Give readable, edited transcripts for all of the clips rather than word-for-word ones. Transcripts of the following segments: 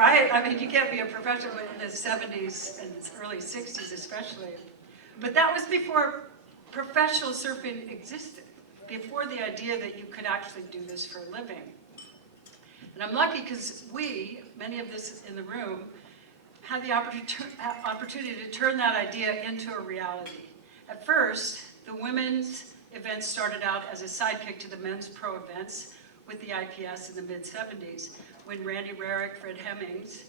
right? I mean, you can't be a professional in the 70s and early 60s especially. But that was before professional surfing existed, before the idea that you could actually do this for a living. And I'm lucky because many of us in the room, had the opportunity to turn that idea into a reality. At first, the women's events started out as a sidekick to the men's pro events with the IPS in the mid-70s, when Randy Rarick, Fred Hemmings,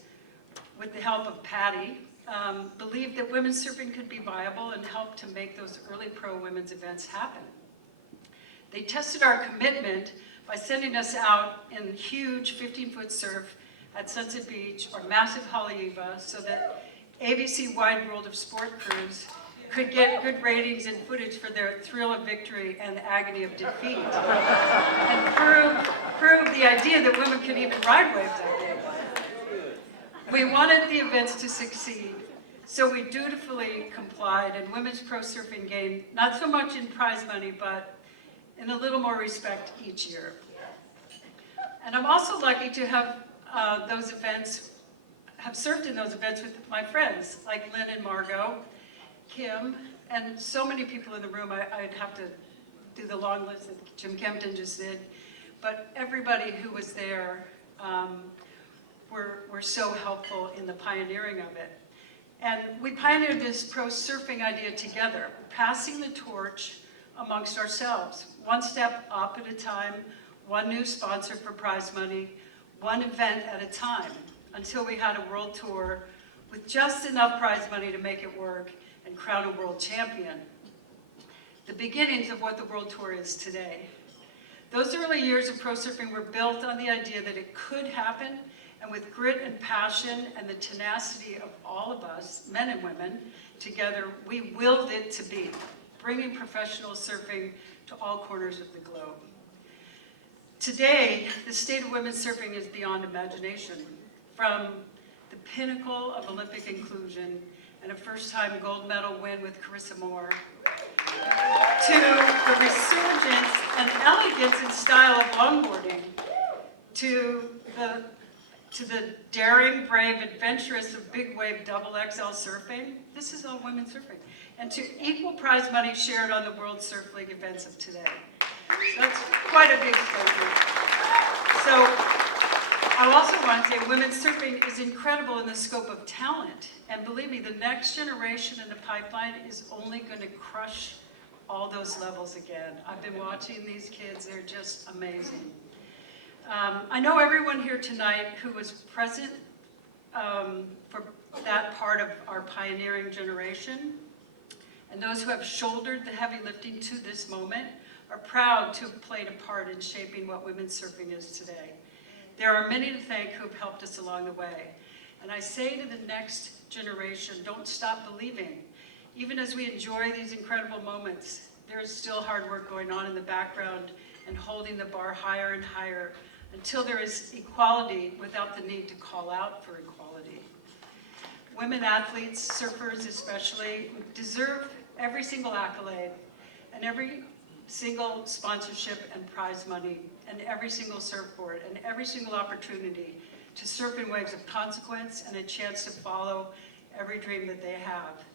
with the help of Patty, believed that women's surfing could be viable and helped to make those early pro women's events happen. They tested our commitment by sending us out in huge 15-foot surf at Sunset Beach or massive Haleiwa so that ABC Wide World of Sport crews could get good ratings and footage for their thrill of victory and agony of defeat, and prove the idea that women could even ride waves that day. We wanted the events to succeed, so we dutifully complied, and women's pro surfing gained not so much in prize money, but in a little more respect each year. And I'm also lucky to have surfed in those events with my friends, like Lynn and Margot, Kim, and so many people in the room. I'd have to do the long list that Jim Kempton just did, but everybody who was there were so helpful in the pioneering of it. And we pioneered this pro surfing idea together, passing the torch amongst ourselves, one step up at a time, one new sponsor for prize money, one event at a time, until we had a world tour with just enough prize money to make it work and crown a world champion. The beginnings of what the world tour is today. Those early years of pro surfing were built on the idea that it could happen, and with grit and passion and the tenacity of all of us, men and women, together, we willed it to be, bringing professional surfing to all corners of the globe. Today, the state of women's surfing is beyond imagination. From the pinnacle of Olympic inclusion and a first-time gold medal win with Carissa Moore, to the resurgence and elegance and style of longboarding, to the daring, brave, adventurous of big wave double XL surfing. This is all women surfing. And to equal prize money shared on the World Surf League events of today. So that's quite a big statement. So I also want to say women's surfing is incredible in the scope of talent. And believe me, the next generation in the pipeline is only going to crush all those levels again. I've been watching these kids, they're just amazing. I know everyone here tonight who was present for that part of our pioneering generation, and those who have shouldered the heavy lifting to this moment are proud to have played a part in shaping what women's surfing is today. There are many to thank who have helped us along the way. And I say to the next generation, don't stop believing. Even as we enjoy these incredible moments, there is still hard work going on in the background and holding the bar higher and higher until there is equality without the need to call out for equality. Women athletes, surfers especially, deserve every single accolade and every single sponsorship and prize money and every single surfboard and every single opportunity to surf in waves of consequence and a chance to follow every dream that they have.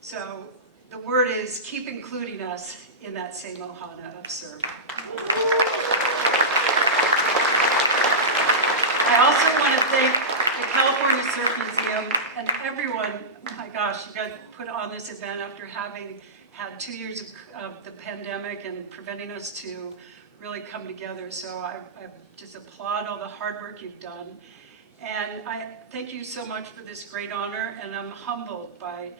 So the word is keep including us in that same ohana of surf. I also want to thank the California Surf Museum and everyone. Oh my gosh, you guys put on this event after having had 2 years of the pandemic and preventing us to really come together. So I just applaud all the hard work you've done. And I thank you so much for this great honor, and I'm humbled by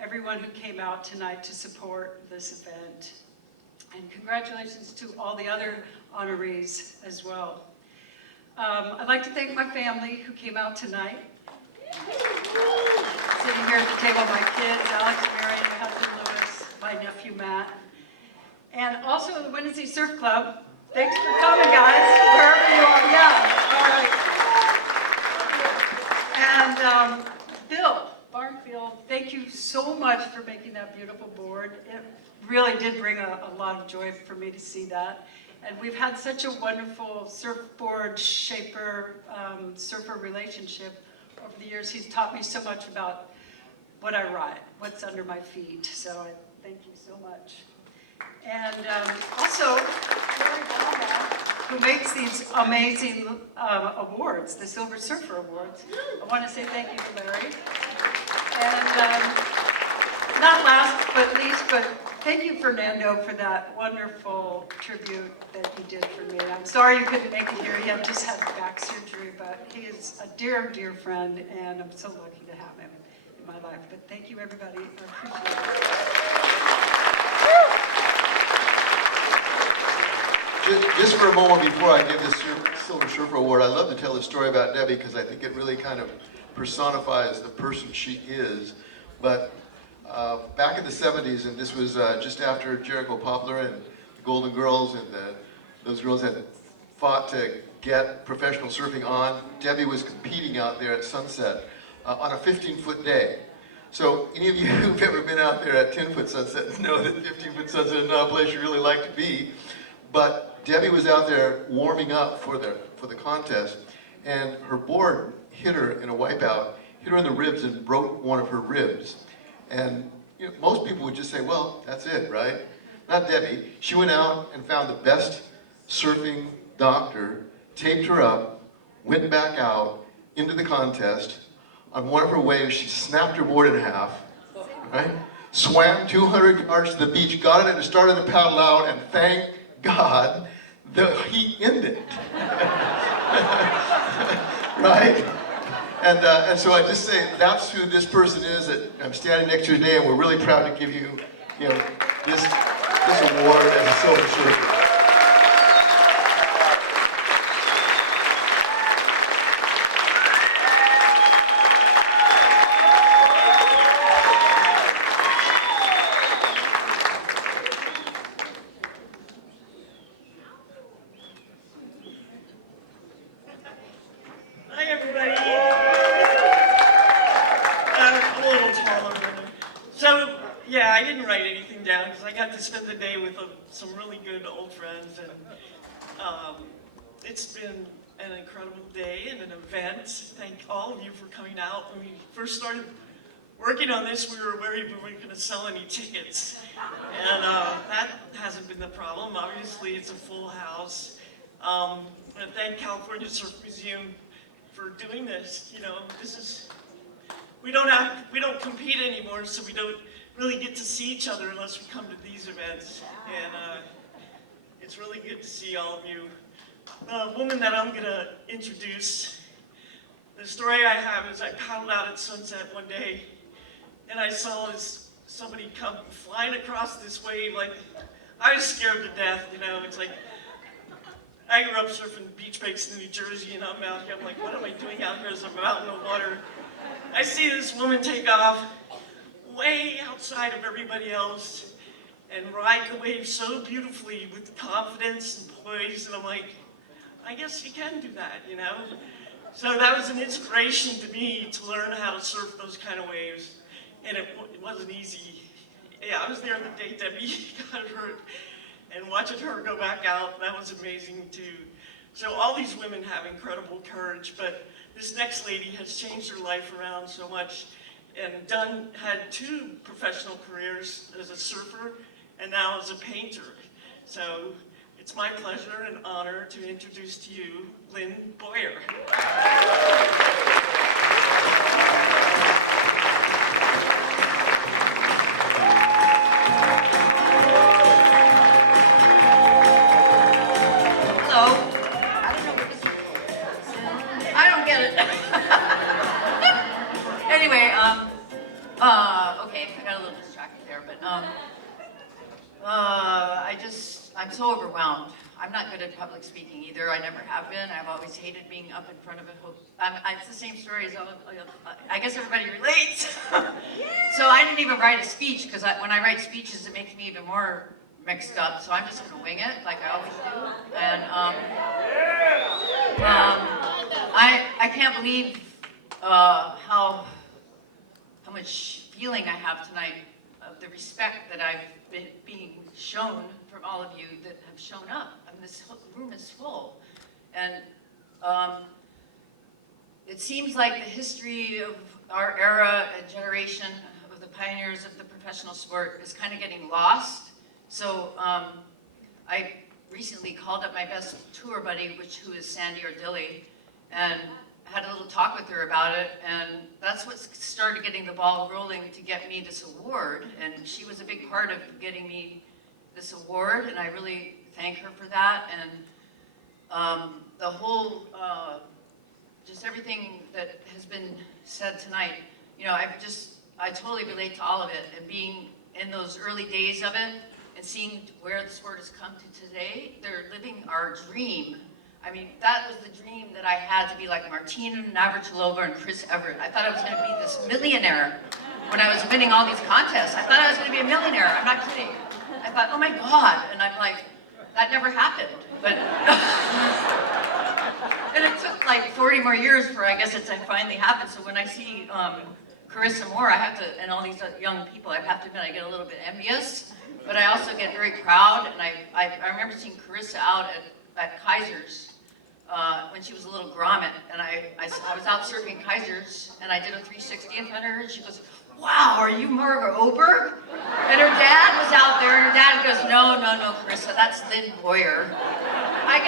everyone who came out tonight to support this event. And congratulations to all the other honorees as well. I'd like to thank my family who came out tonight. Sitting here at the table, my kids, Alex, Mary, my husband Louis, my nephew Matt, and also the Wednesday Surf Club. Thanks for coming, guys, wherever you are. Yeah, all right. And Bill Barnfield, thank you so much for making that beautiful board. It really did bring a lot of joy for me to see that. And we've had such a wonderful surfboard shaper, surfer relationship over the years. He's taught me so much about what I ride, what's under my feet. So I thank you so much. And also, Gala, who makes these amazing awards, the Silver Surfer Awards. I want to say thank you to Larry. And not last but least, but thank you, Fernando, for that wonderful tribute that you did for me. I'm sorry you couldn't make it here. He had just had back surgery, but he is a dear, dear friend, and I'm so lucky to have him in my life. But thank you, everybody. I appreciate it. Just for a moment before I give this Silver Surfer Award, I love to tell the story about Debbie because I think it really kind of personifies the person she is. But back in the 70s, and this was just after Jericho Poplar and the Golden Girls, and those girls had fought to get professional surfing on, Debbie was competing out there at Sunset on a 15-foot day. So any of you who've ever been out there at 10-foot Sunset know that 15-foot Sunset is not a place you really like to be. But Debbie was out there warming up for the contest, and her board hit her in a wipeout, hit her in the ribs and broke one of her ribs. And you know, most people would just say, well, that's it, right? Not Debbie. She went out and found the best surfing doctor, taped her up, went back out into the contest. On one of her waves, she snapped her board in half, right? Swam 200 yards to the beach, got it and started to paddle out, and thank God the heat ended. Right? And so I just say that's who this person is that I'm standing next to today, and we're really proud to give you, this award as a Silver Surfer. Hi, everybody. I'm a little taller than him. So, yeah, I didn't write anything down because I got to spend the day with some really good old friends, and it's been an incredible day and an event. Thank all of you for coming out. When we first started working on this, we were worried we weren't going to sell any tickets, and that hasn't been the problem. Obviously, it's a full house. I thank California Surf Museum for doing this. We don't compete anymore, so we don't really get to see each other unless we come to these events. And it's really good to see all of you. The woman that I'm gonna introduce, the story I have is I paddled out at sunset one day, and I saw somebody come flying across this wave. Like, I was scared to death. It's like, I grew up surfing beach breaks in New Jersey, and I'm out here, I'm like, what am I doing out here? There's a mountain of water. I see this woman take off way outside of everybody else and ride the wave so beautifully with confidence and poise, and I'm like, I guess you can do that, So that was an inspiration to me to learn how to surf those kind of waves, and it wasn't easy. Yeah, I was there the day Debbie got hurt, and watching her go back out, that was amazing too. So all these women have incredible courage, but this next lady has changed her life around so much, and had 2 professional careers as a surfer and now as a painter. So it's my pleasure and honor to introduce to you Lynn Boyer. Anyway, okay, I got a little distracted there, but I'm so overwhelmed. I'm not good at public speaking either. I never have been. I've always hated being up in front of a it's the same story as I guess everybody relates. So I didn't even write a speech because when I write speeches, it makes me even more mixed up. So I'm just going to wing it like I always do. And I can't believe how much feeling I have tonight of the respect that I've been being shown from all of you that have shown up. I mean, this room is full. And it seems like the history of our era and generation of the pioneers of the professional sport is kind of getting lost. So I recently called up my best tour buddy, who is Sandy Ardilli, and had a little talk with her about it, and that's what started getting the ball rolling to get me this award. And she was a big part of getting me this award, and I really thank her for that. And the whole, just everything that has been said tonight, you know, I totally relate to all of it, and being in those early days of it, and seeing where the sport has come to today, they're living our dream. I mean, that was the dream that I had, to be like Martina Navratilova and Chris Everett. I thought I was going to be this millionaire when I was winning all these contests. I thought I was going to be a millionaire. I'm not kidding. I thought, oh my God. And I'm like, that never happened. But and it took like 40 more years for, I guess, it to finally happen. So when I see Carissa Moore, I have to, and all these young people, I have to admit, I get a little bit envious. But I also get very proud. And I remember seeing Carissa out at Kaiser's when she was a little grommet, and I was out surfing Kaiser's, and I did a 360th on her, and she goes, wow, are you Margot Oberg? And her dad was out there, and her dad goes, no, Carissa, that's Lynn Boyer. I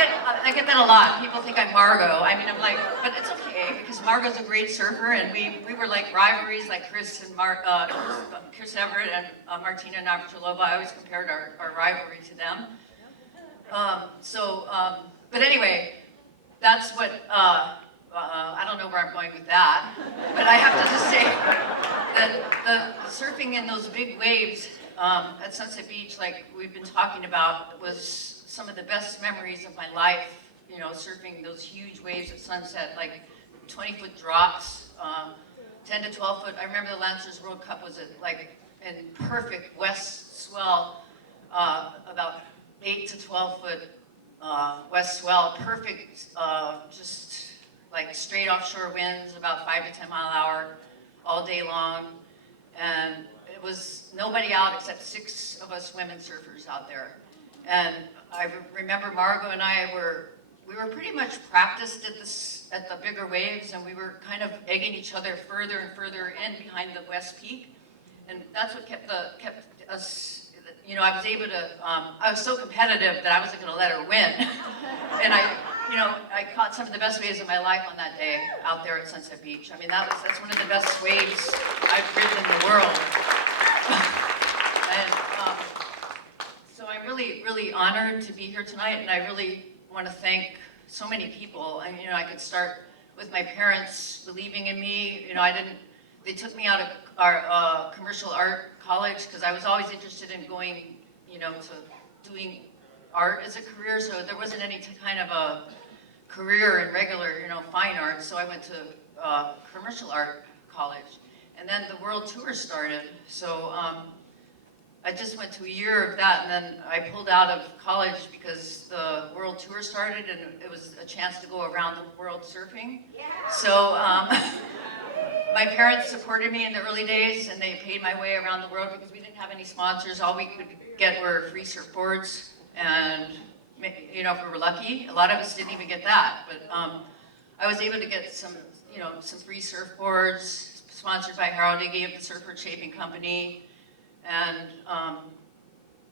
get that a lot. People think I'm Margot. I mean, I'm like, but it's okay, because Margot's a great surfer, and we were like rivalries, like Chris Everett and Martina Navratilova. I always compared our rivalry to them. But anyway, that's what, I don't know where I'm going with that, but I have to just say that the surfing in those big waves at Sunset Beach, like we've been talking about, was some of the best memories of my life, you know, surfing those huge waves at sunset, like 20-foot drops, 10 to 12 foot. I remember the Lancers World Cup was in perfect west swell, about 8 to 12 foot west swell, perfect, just like straight offshore winds, about 5 to 10 mile an hour, all day long. And it was nobody out except 6 of us women surfers out there. And I remember Margot and I we were pretty much practiced at the bigger waves, and we were kind of egging each other further and further in behind the West Peak. And that's what kept us, you know, I was able to, I was so competitive that I wasn't going to let her win. And I caught some of the best waves of my life on that day out there at Sunset Beach. I mean, that's one of the best waves I've ridden in the world. And so I'm really, really honored to be here tonight, and I really want to thank so many people. And, you know, I could start with my parents believing in me. You know, they took me out of our commercial art college because I was always interested in going, you know, to doing art as a career. So there wasn't any kind of a career in regular, you know, fine arts. So I went to commercial art college. And then the world tour started. So I just went to a year of that, and then I pulled out of college because the world tour started, and it was a chance to go around the world surfing. Yeah. So my parents supported me in the early days, and they paid my way around the world because we didn't have any sponsors. All we could get were free surfboards, and, you know, if we were lucky. A lot of us didn't even get that, but I was able to get some free surfboards sponsored by Harold Iggy of the Surfboard Shaping Company. And